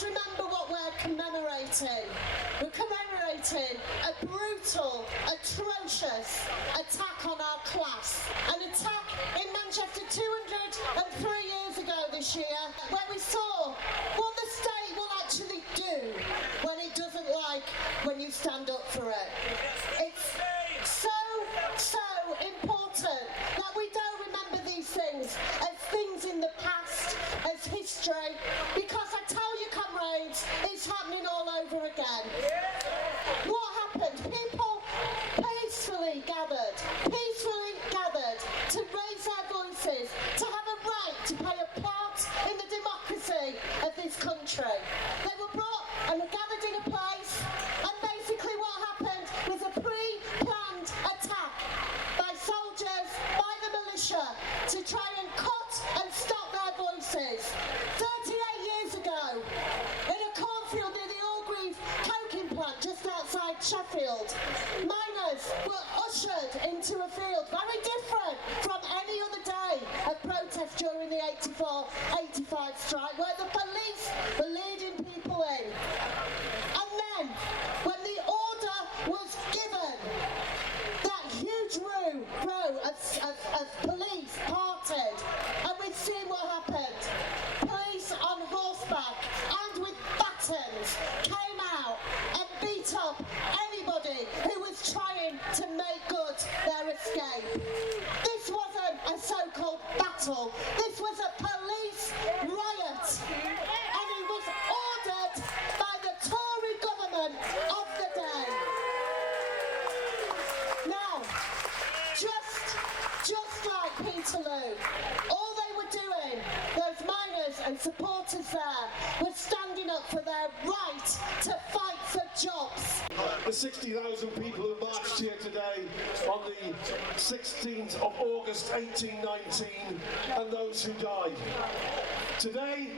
let's remember what we're commemorating. We're commemorating a brutal, atrocious attack on our class. An attack in Manchester 203 years ago this year, where we saw what the state will actually do when it doesn't like when you stand up for it. It's so important that we don't remember these things as things in the past, as history, because I tell you, comrades, it's happening all over again. What happened? People peacefully gathered to raise their voices, to have a right to play a part in the democracy of this country. They were brought and gathered in a place, and basically what happened was a pre-planned attack by soldiers, by the militia, to try and cut and stop their voices. 38 years ago, in a cornfield near the Orgreave coking plant just outside Sheffield, miners were ushered into a field very different from any other day of protest during the 84-85 strike, where the police were leading people in. And then, when the order was given, that huge row of police parted, and we've seen what happened. Police on horseback and with batons came out and beat up anybody who was trying to make good their escape. This wasn't a so-called battle, this was a police riot, and it was ordered by the Tory government of the day. Now, just like Peterloo, all they were doing, those miners and supporters there, were standing up for their right to fight for jobs. The 60,000 people who marched here today on the 16th of August 1819 and those who died. Today,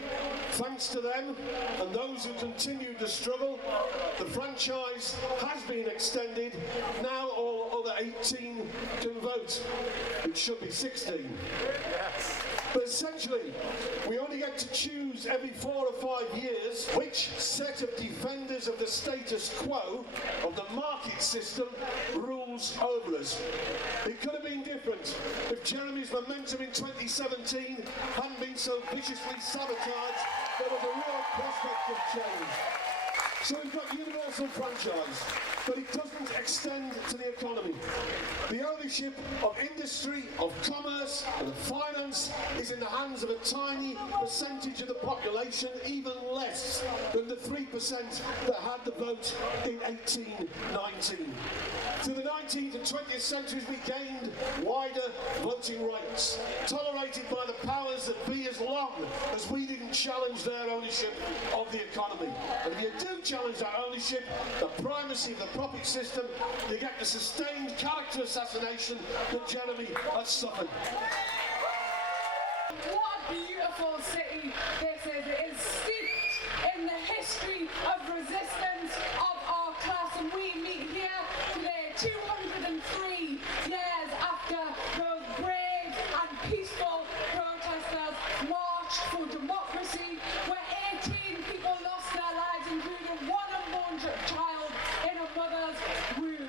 thanks to them and those who continue to struggle, the franchise has been extended. Now all other 18 can vote. It should be 16. But essentially, we only get to choose every 4 or 5 years which set of defenders of the status quo of the market system rules over us. It could have been different if Jeremy's momentum in 2017 hadn't been so viciously sabotaged. There was a real prospect of change. So we've got universal franchise, but it doesn't extend to the economy. The ownership of industry, of commerce and of finance is in the hands of a tiny percentage of the population, even less than the 3% that had the vote in 1819. Through the 19th and 20th centuries we gained wider voting rights, tolerated by the powers that be, as long as we didn't challenge their ownership of the economy. And if you do challenge that ownership, the primacy of the profit system, you get the sustained character assassination that Jeremy has suffered. What a beautiful city this is. It is steeped in the history of resistance of our class, and we meet here today 203 years after those brave and peaceful protesters marched for democracy, where 18 people lost their lives, including one unborn child in a mother's womb.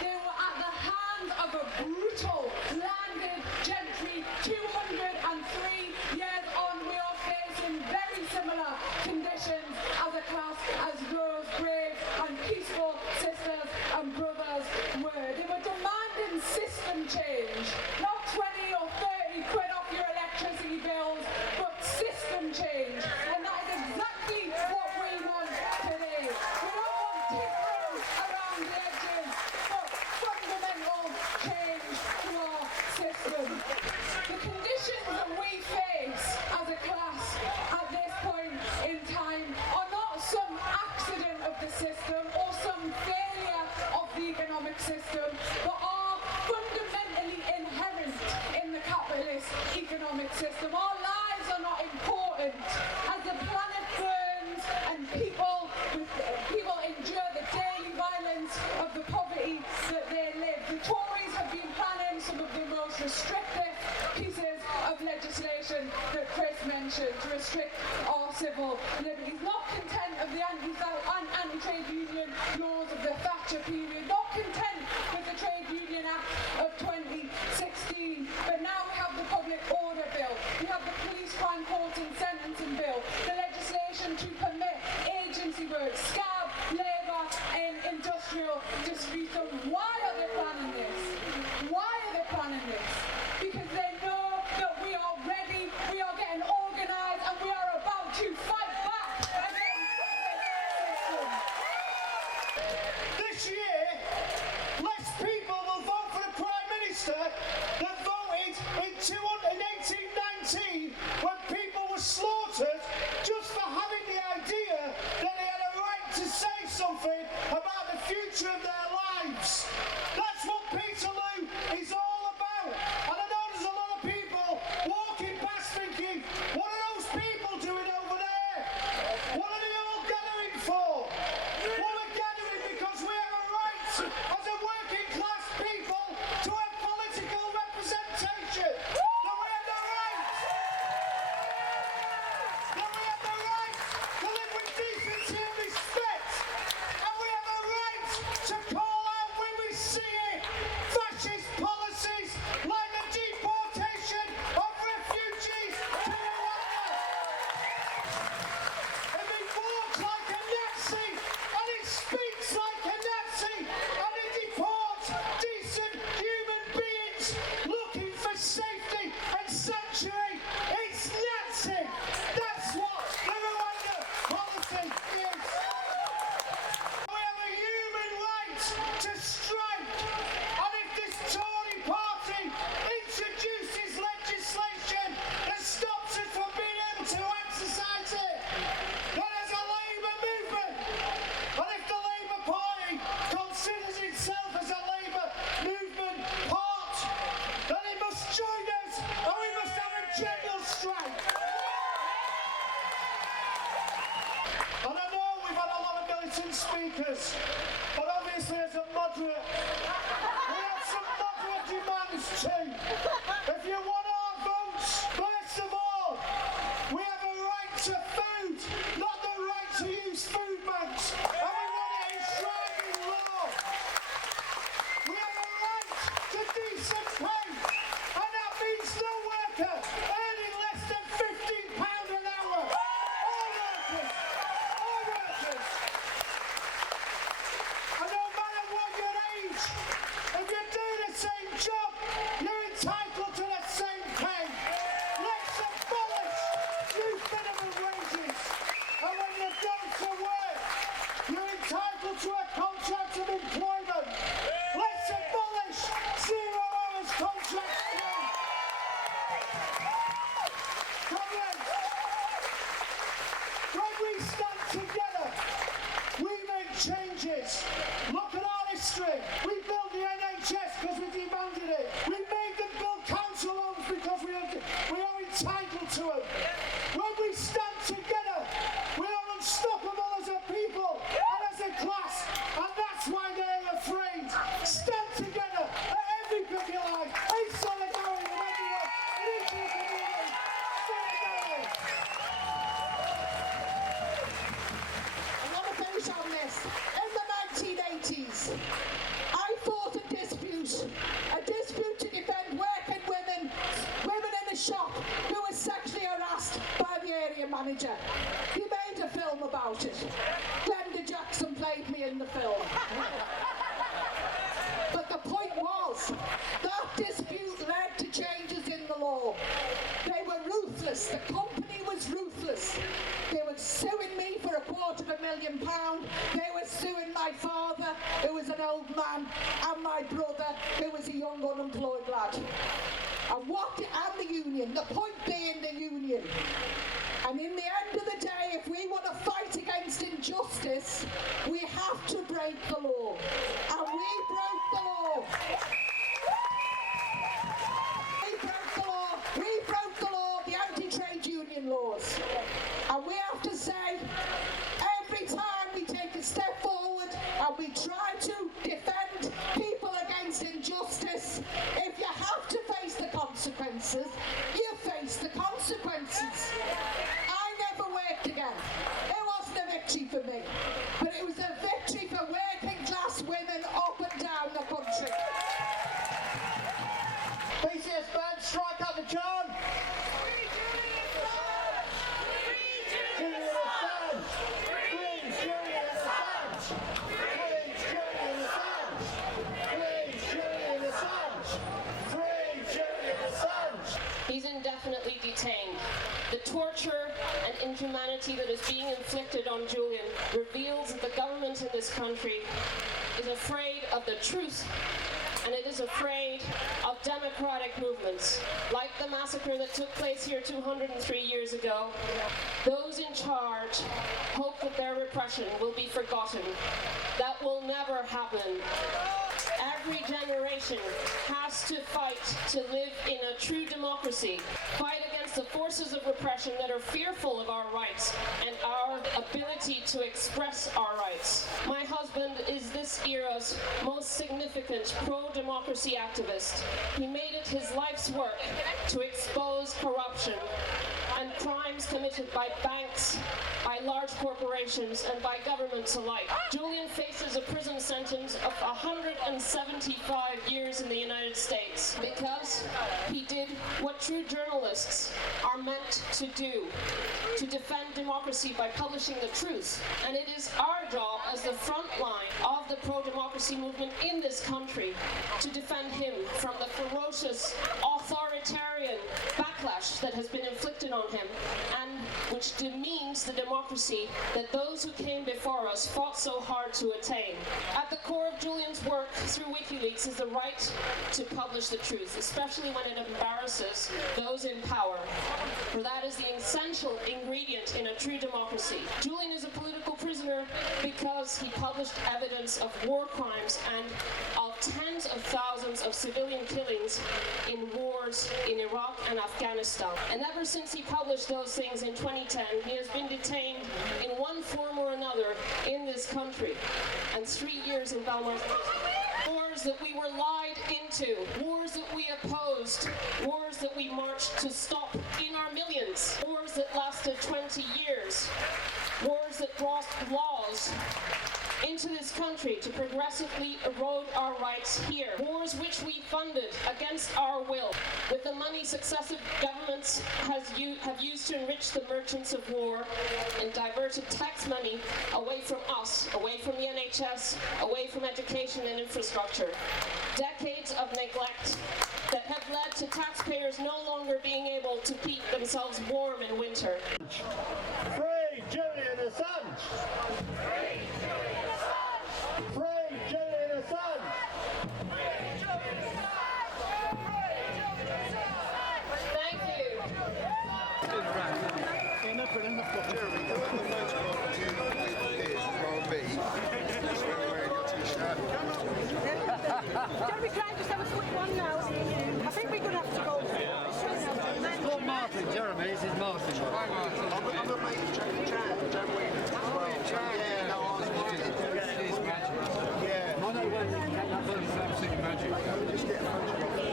They were at the hands of a brutal landed gentry. 203 years on, we are facing very similar conditions as a class as those brave and peaceful sisters and brothers were. They were demanding system change, not 20 or 30 quid off your electricity bills, but system change. And that is exactly what we want today. We don't want tinkering around the edges, but fundamental change to our system. The conditions that we face as a class at this point in time are not some accident of the system or some failure of the economic system, but are fundamentally inherent in the capitalist economic system. Our lives are not important as the planet burns and people endure the daily violence of the poverty that they live. The Tories have been planning some of the most restrictive pieces of legislation that Chris mentioned to restrict our civil liberties, not content anti-trade union laws of the Thatcher period, not content with the Trade Union Act of 2016, but now we have the Public Order Bill, we have the Police Crime Court and Sentencing Bill, the legislation to permit agency work, scab labour and industrial disputes. So why are they planning this? Why are they planning this? Because they know that we are ready, we are getting organised, and we are about to fight back against the system. This year, less people will vote for a Prime Minister than voted in 1819 when people were slaughtered just for having the idea that they had a right to say something about the future of their lives. That's what Peterloo is all about. And I know there's a lot of people walking past thinking, what are those people doing over there? What are they all gathering for? Well, we're gathering because we have a right as a working class people to have political representation. That we have the right. That we have the right to live with decency and respect. And we have a right to call out when we see it fascist policies like the deportation of refugees to Rwanda. And he walks like a Nazi and he speaks like a Nazi and he deports decent human beings looking for safety and sanctuary. It's Nazi. That's what the Rwanda policy is. We have a human right to strike, and if this Tory party introduces legislation that stops us from being able to exercise it, then as a Labour movement, and if the Labour Party considers itself as a Labour movement part, then it must join us and we must have a general strike. And I know we've had a lot of militant speakers, but obviously as a moderate, we have some moderate demands too. If you want our votes, first of all, we have a right to food, not the right to use food banks, and we want it enshrined in law. We have a right to decent pay, and that means no worker earning less than £15 an hour. All workers, all workers. And no matter what your age, if you do the same job, you're entitled to the same pay. Let's abolish youth minimum wages. And when you go to work, you're entitled to a contract of employment. Let's abolish 0 hours contracts too. Comrades, when we stand together, we make changes. Look at our history. We built the NHS because we demanded it. We made them build council homes because we are entitled to them. When we stand together, we are unstoppable as a people and as a class, and that's why they're afraid. Stand together at every picket line. In solidarity with everyone in each of the community. Solidarity. I want to finish on this. In the 1980s, I fought a dispute to defend working women in a shop who were sexually harassed by the area manager. He made a film about it. Glenda Jackson played me in the film. But the point was, that dispute led to changes in the law. They were ruthless. The company was ruthless. They were suing me for £250,000. They were suing my father, who was an old man, and my brother, who was a young unemployed lad. And the union. The point being the union. And in the end of the day, if we want to fight against injustice, we have to break the law. And we broke the law. We broke the law, the anti-trade union laws. And we have to say, every time we take a step forward and we try to defend people against injustice, if you have to face the consequences, you face the consequences. I never worked again. It victory for me, but it was a victory for working class women up and down the country. BCS band, strike up the chant. Julian Assange! Free Julian Assange! Free Julian Assange! Free Julian Assange! Free Julian Assange! He's indefinitely detained. The torture and inhumanity that is being inflicted on Julian reveals that the government in this country is afraid of the truth, and it is afraid of democratic movements. Like the massacre that took place here 203 years ago, those in charge hope that their repression will be forgotten. That will never happen. Every generation has to fight to live in a true democracy, fight against the forces of repression that are fearful of our rights and our ability to express our rights. My husband is this era's most significant pro-democracy activist. He made it his life's work to expose corruption and crimes committed by banks, by large corporations, and by governments alike. Julian faces a prison sentence of 175 years in the United States because he did what true journalists are meant to do, to defend democracy by publishing the truth. And it is our job as the front line of the pro-democracy movement in this country to defend him from the ferocious, authoritarian backlash that has been inflicted on him, and which demeans the democracy that those who came before us fought so hard to attain. At the core of Julian's work through WikiLeaks is the right to publish the truth, especially when it embarrasses those in power, for that is the essential ingredient in a true democracy. Julian is a political prisoner because he published evidence of war crimes and of tens of thousands of civilian killings in wars in Iraq and Afghanistan. And ever since he published those things in 2010, he has been detained in one form or another in this country, and 3 years in Belmont. Wars that we were lied into, wars that we opposed, wars that we marched to stop in our millions, wars that lasted 20 years, wars that brought laws into this country to progressively erode our rights here. Wars which we funded against our will, with the money successive governments have used to enrich the merchants of war and diverted tax money away from us, away from the NHS, away from education and infrastructure. Decades of neglect that have led to taxpayers no longer being able to keep themselves warm in winter. Free Julian Assange! Free Julian Assange! Free Julian Assange! Thank you. Don't be trying to have a quick one now. I think we're going to have to go. It's not Martin, Jeremy, this is Martin. Hi Martin. I'm a mate of Jamie Chan, Jan Williams as well. Yeah, no, I was Martin. It is magic. Yeah. I know when it's absolutely magic. Just get a photograph.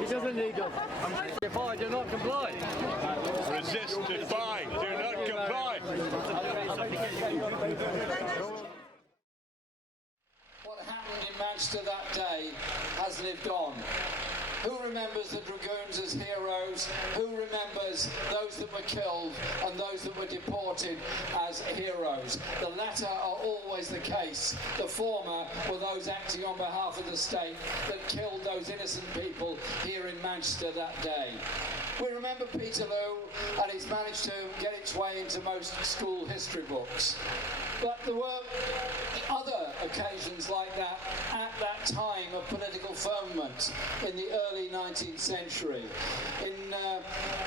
He doesn't need us. Defy, do not comply. Resist, defy, do not comply. What happened in Manchester that day has lived on. Who remembers the Dragoons as heroes? Who remembers those that were killed and those that were deported as heroes? The latter are always the case. The former were those acting on behalf of the state that killed those innocent people here in Manchester that day. We remember Peterloo, and it's managed to get its way into most school history books. But there were other occasions like that at that time of political ferment in the early 19th century. In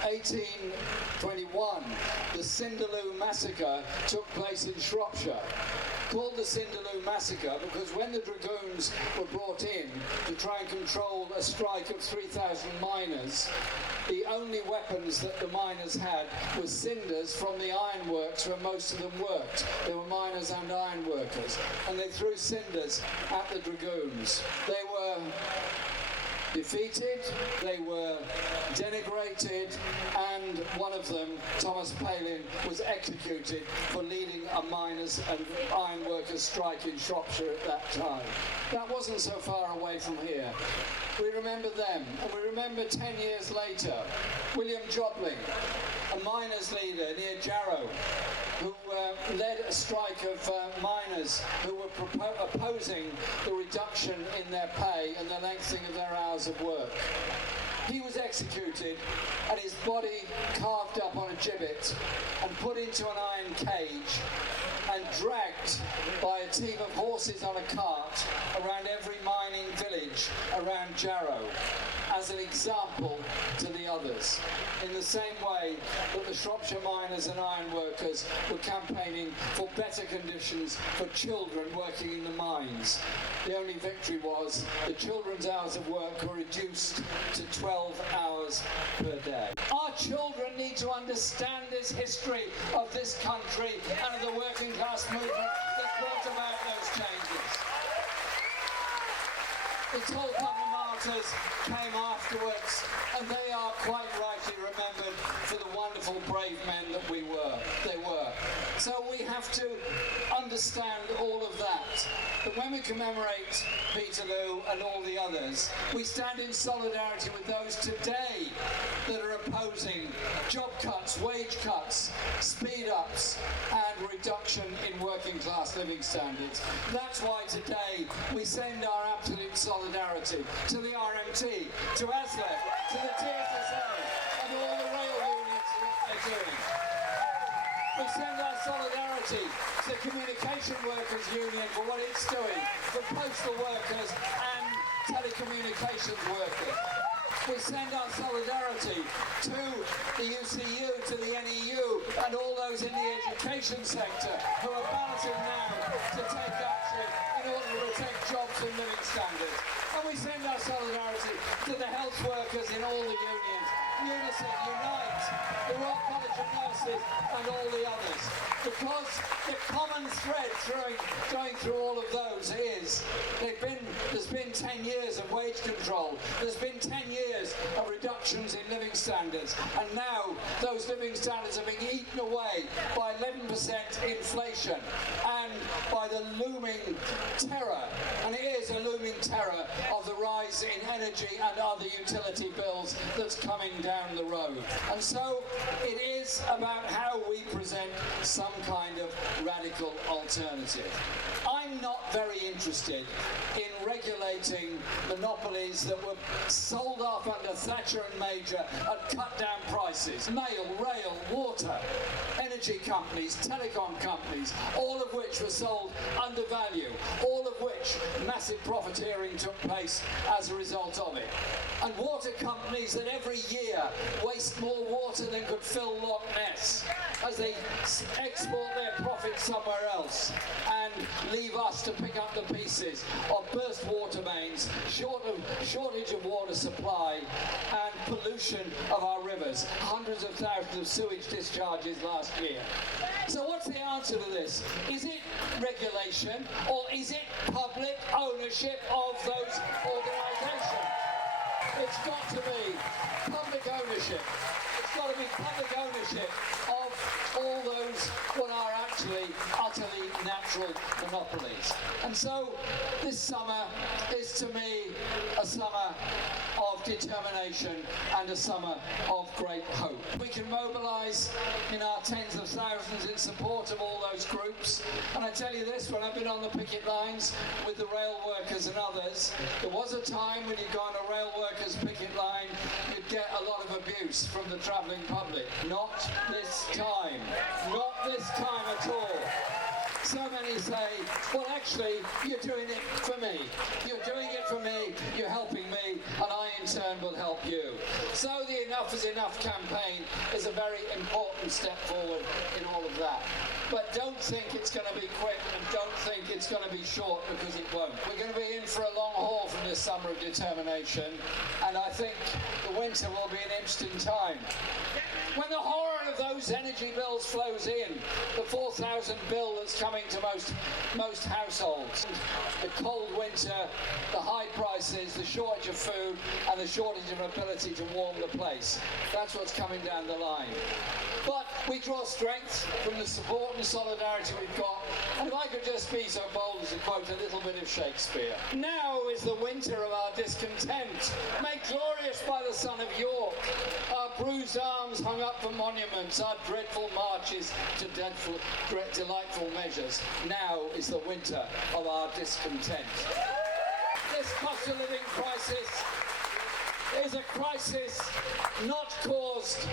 1821, the Cinderloo Massacre took place in Shropshire. Called the Cinderloo Massacre because when the Dragoons were brought in to try and control a strike of 3,000 miners, the only weapons that the miners had were cinders from the ironworks where most of them worked. They were miners and iron workers, and they threw cinders at the Dragoons. They were defeated, they were denigrated, and one of them, Thomas Palin, was executed for leading a miners' and ironworkers' strike in Shropshire at that time. That wasn't so far away from here. We remember them, and we remember 10 years later, William Jobling, a miners' leader near Jarrow, who led a strike of miners who were opposing the reduction in their pay and the lengthening of their hours of work. He was executed and his body carved up on a gibbet and put into an iron cage and dragged by a team of horses on a cart around every mining village around Jarrow as an example to the others, in the same way that the Shropshire miners and ironworkers were campaigning for better conditions for children working in the mines. The only victory was the children's hours of work were reduced to 12 hours per day. Our children need to understand this history of this country and of the working class movement that brought about those changes. The Tolcommon martyrs came afterwards, and they are quite rightly remembered for the wonderful brave men that they were. So we have to understand all of that. But when we commemorate Peterloo and all the others, we stand in solidarity with those today that are opposing job cuts, wage cuts, speed ups and reduction in working class living standards. That's why today we send our absolute solidarity to the RMT, to ASLEF, to the TSSA and all the rail unions for what they're doing. We send our solidarity to the Communication Workers Union for what it's doing for postal workers and telecommunications workers. We send our solidarity to the UCU, to the NEU and all those in the education sector who are balancing now to take action in order to protect jobs and living standards. And we send our solidarity to the health workers in all the unions, Unison, Unite, the Royal College of Nurses and all the others. Because the common thread going through all of those is there's been 10 years of wage control, there's been 10 years of reductions in living standards, and now those living standards are being eaten away by 11% inflation and by the looming terror, and it is a looming terror of the rise in energy and other utility bills that's coming down the road. And so it is about how we present some kind of radical alternative. I'm not very interested in regulating monopolies that were sold off under Thatcher and Major at cut down prices. Mail, rail, water, energy companies, telecom companies, all of which were sold under value, all of which massive profiteering took place as a result of it. And water companies that every year waste more water than could fill Loch Ness as they export their profits somewhere else and leave us to pick up the pieces of burst water mains, shortage of water supply and pollution of our rivers. Hundreds of thousands of sewage discharges last year. So what's the answer to this? Is it regulation or is it public ownership of those organisations? It's got to be public ownership. It's got to be public ownership of all those what are actually utterly natural monopolies. And so this summer is to me a summer of determination and a summer of great hope. We can mobilise in our tens of thousands in support of all those groups. And I tell you this, when I've been on the picket lines with the rail workers and others, there was a time when you go on a rail workers picket line, you'd get a lot of abuse from the travelling public. Not this time. Not this time at all. So many say, well actually, you're doing it for me. You're doing it for me, you're helping me, and I in turn will help you. So the Enough is Enough campaign is a very important step forward in all of that. But don't think it's going to be quick, and don't think it's going to be short, because it won't. We're going to be in for a long haul from this summer of determination, and I think the winter will be an interesting time. When the horror of those energy bills flows in, the 4,000 bill that's coming to most households, the cold winter, the high prices, the shortage of food, and the shortage of ability to warm the place. That's what's coming down the line. But we draw strength from the support and solidarity we've got. And if I could just be so bold as to quote a little bit of Shakespeare. Now is the winter of our discontent, made glorious by the son of York. Our bruised arms hung up for monuments, our dreadful marches to delightful measures. Now is the winter of our discontent. This cost of living crisis is a crisis not caused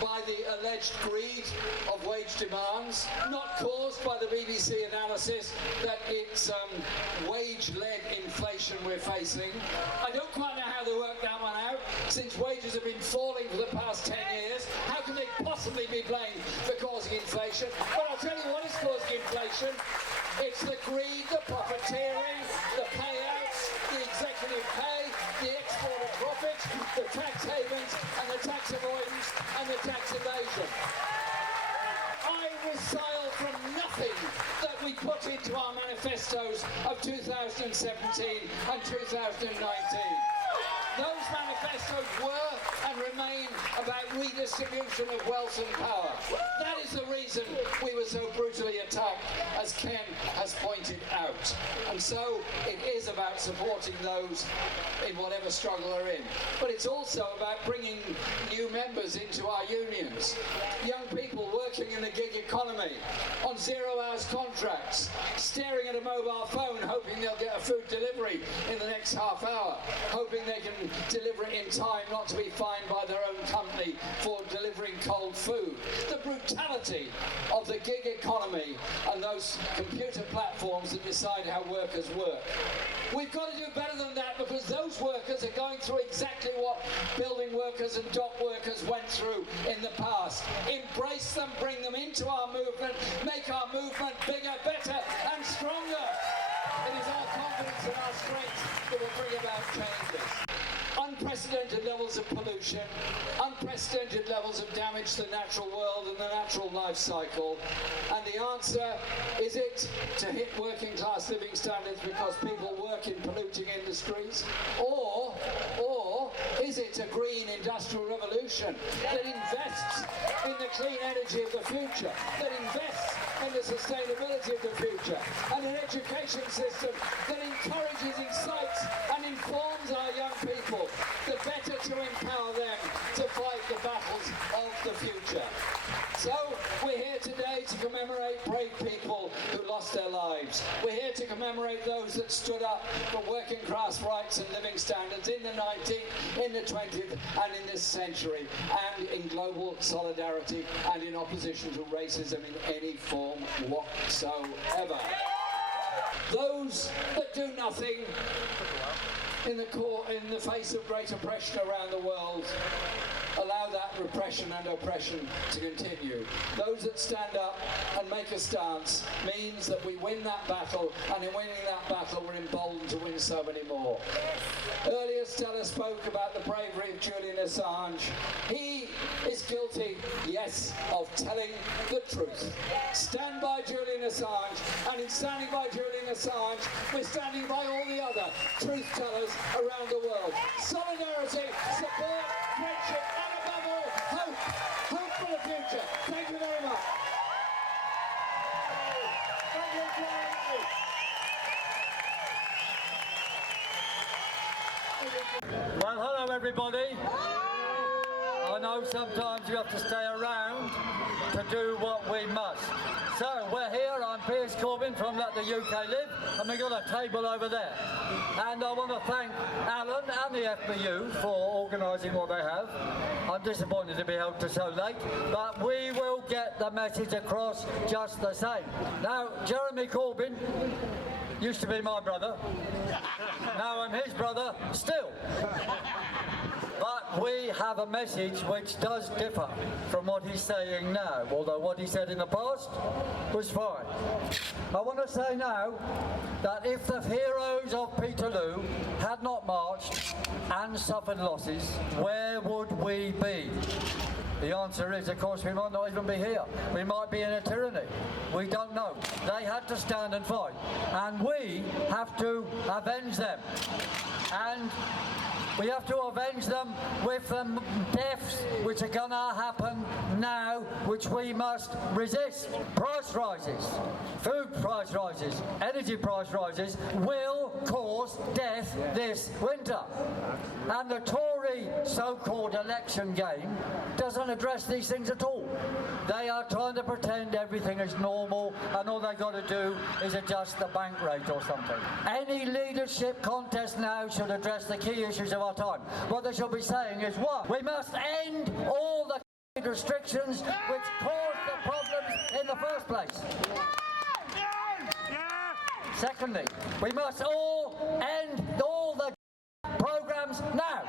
by the alleged greed of wage demands, not caused by the BBC analysis that it's wage-led inflation we're facing. I don't quite know how they work that one out, since wages have been falling for the past 10 years. How can they possibly be blamed for causing inflation? But I'll tell you what is causing inflation. It's the greed, the profiteering, the payouts, the executive pay, the export of profit, the tax havens and the tax avoidance and the tax evasion. I resile from nothing that we put into our manifestos of 2017 and 2019. Those manifestos were and remain about redistribution of wealth and power. That is the reason we were so brutally attacked, as Ken has pointed out. And so it is about supporting those in whatever struggle they're in. But it's also about bringing new members into our unions. Young people working in the gig economy, on 0 hours contracts, staring at a mobile phone, hoping they'll get a food delivery in the next half hour, hoping they can deliver it in time, not to be fined by their own company for delivering cold food. The brutality of the gig economy and those computer platforms that decide how workers work. We've got to do better than that, because those workers are going through exactly what building workers and dock workers went through in the past. Embrace them, bring them into our movement, make our movement bigger, better and stronger. It is our confidence and our strength that will bring about changes. Unprecedented levels of pollution, unprecedented levels of damage to the natural world and the natural life cycle. And the answer, is it to hit working class living standards because people work in polluting industries? Or is it a green industrial revolution that invests in the clean energy of the future, that invests in the sustainability of the future, and an education system that encourages, incites and informs our young people, the better to empower them to fight the battles of the future. So we're here today to commemorate brave people who lost their lives. We're here to commemorate those that stood up for working class rights and living standards in the 19th, in the 20th and in this century, and in global solidarity and in opposition to racism in any form whatsoever. Those that do nothing in the face of great oppression around the world allow that repression and oppression to continue. Those that stand up and make a stance means that we win that battle, and in winning that battle we're emboldened to win so many more. Earlier Stella spoke about the bravery of Julian Assange. He is guilty, yes, of telling the truth. Stand by Julian Assange, and in standing by Julian Assange we're standing by all the other truth tellers around the world. Solidarity, support, friendship, and above all, hope. Hope for the future. Thank you very much. Thank you, Jeremy. Well, hello everybody. I know sometimes you have to stay around to do what we must. So we're here, I'm Piers Corbyn from Let the UK Live, and we've got a table over there. And I want to thank Alan and the FBU for organising what they have. I'm disappointed to be held to so late, but we will get the message across just the same. Now, Jeremy Corbyn used to be my brother. Now I'm his brother still. But we have a message which does differ from what he's saying now, although what he said in the past was fine. I want to say now that if the heroes of Peterloo had not marched and suffered losses, where would we be? The answer is, of course, we might not even be here. We might be in a tyranny. We don't know. They had to stand and fight, and we have to avenge them. And we have to avenge them with the deaths which are going to happen now, which we must resist. Price rises, food price rises, energy price rises will cause death this winter. And the Tory so-called election game doesn't address these things at all. They are trying to pretend everything is normal and all they've got to do is adjust the bank rate or something. Any leadership contest now should address the key issues of our time. What they should be saying is, one, we must end all the restrictions which caused the problems in the first place. Secondly, we must all end all the programs now,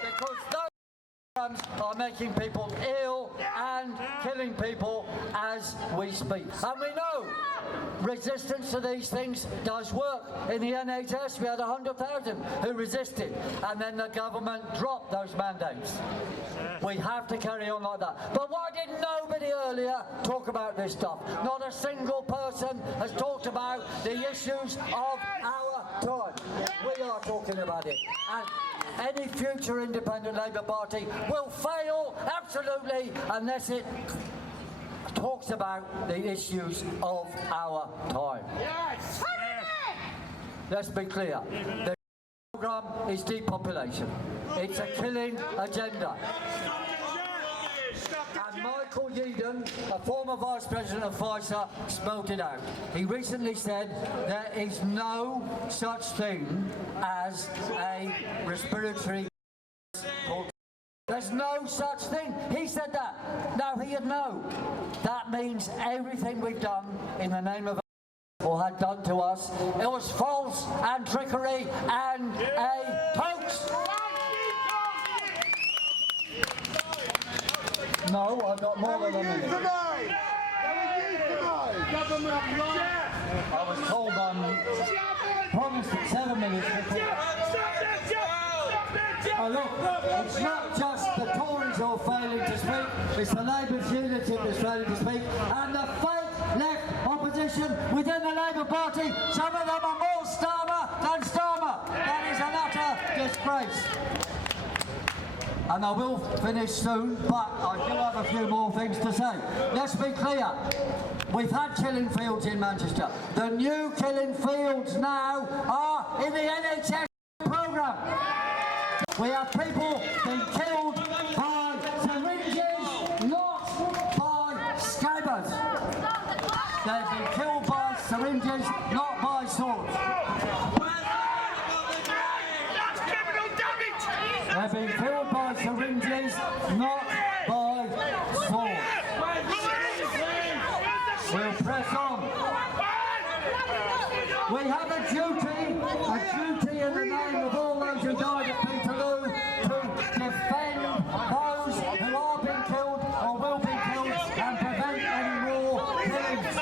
because those programs are making people ill and killing people as we speak. And we know resistance to these things does work. In the NHS, we had 100,000 who resisted, and then the government dropped those mandates. We have to carry on like that. But why did nobody earlier talk about this stuff? Not a single person has talked about the issues of our time. We are talking about it. And any future independent Labour Party will fail absolutely unless it talks about the issues of our time. Yes. Let's be clear. The programme is depopulation. It's a killing agenda. And Michael Yeadon, a former Vice President of Pfizer, spelled it out. He recently said there is no such thing as a respiratory called. There's no such thing. He said that. Now he'd know. That means everything we've done in the name of or had done to us, it was false and trickery and a hoax. No, I've got more than a minute. I was told promised 7 minutes before. Oh look, it's not just the Tories who are failing to speak, it's the Labour's unity that's failing to speak, and the fake left opposition within the Labour Party. Some of them are more Starmer than Starmer. That is an utter disgrace. And I will finish soon, but I do have a few more things to say. Let's be clear. We've had killing fields in Manchester. The new killing fields now are in the NHS programme. We have people being killed by syringes, not by scabbards. They've been killed by syringes, not by swords. They've been killed by syringes, not by swords. We'll press on. We have a duty in the name of all those who died at Peterloo to defend those who are being killed or will be killed and prevent any more killings.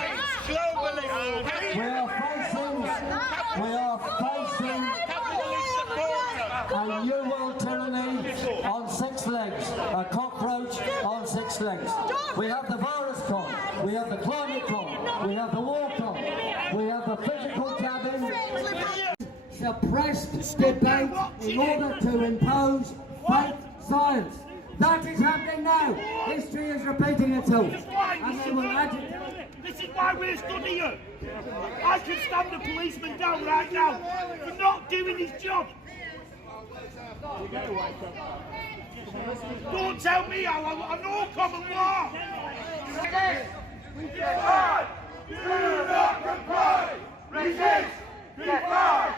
We are facing a new world tyranny on 6 legs, a cockroach on 6 legs. We have the virus con, we have the climate con, we have the war con, we have the physical jabbing. Suppressed debate in order to impose fake science. That is happening now. History is repeating itself. And they will agitate. This is why we're stood here. I can stand the policeman down right now for not doing his job. Don't tell me how I know common law. Resist! Do not comply! Resist! Defy!